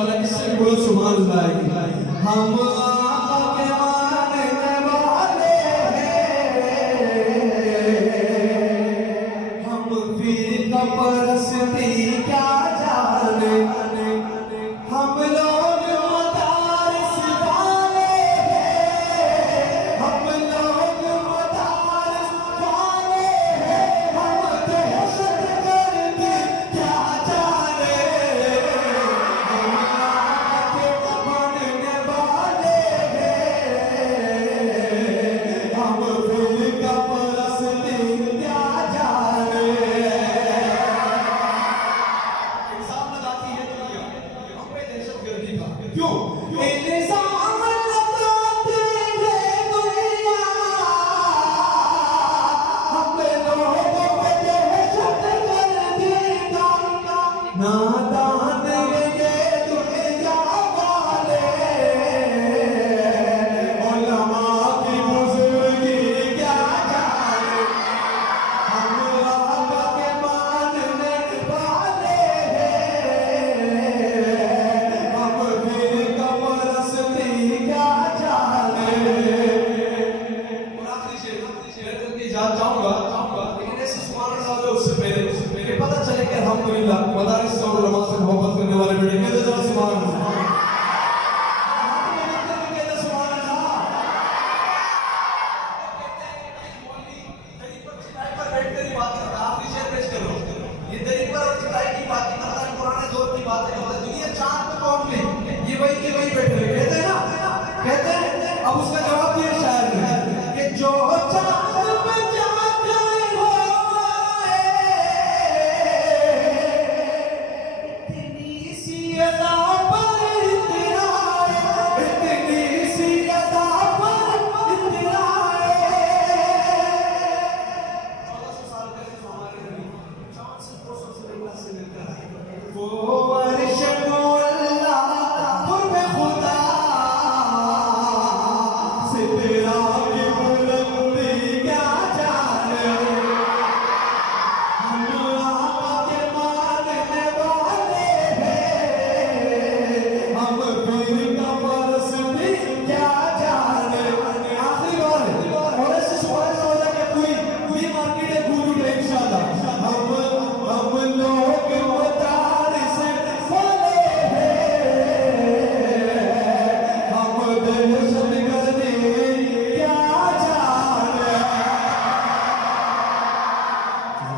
इंशाल्लाह इससे बोलो सुभान अल्लाह। हम आपके मानने वाले हैं, हम फीका परस्ती क्या जाने, हम लोग मदारिस वाले हैं, हम लोग मदारिस वाले हैं, हम दहशत गर्द क्या जाने, हम आपके मानने वाले हैं, हम फीका परस्ती क्या जाने। क्यों इल्जाम लगाते हैं दुनिया, हम लोगों पे दहशत गर्दी का, नादान ये दुनिया वाले, उलमा की बुजुर्गी क्या जाने, हम आका के मानने वाले हैं, हम फीका परस्ती क्या जाने। और आखिरी शेर करके जाऊंगा, लेकिन ऐसे सुभान अल्लाह वाले उससे पहले पता चले कि अल्हम्दुलिल्लाह मदारिस और उलमा से मोहब्बत करने वाले बेटे कहते जरा सुभान अल्लाह।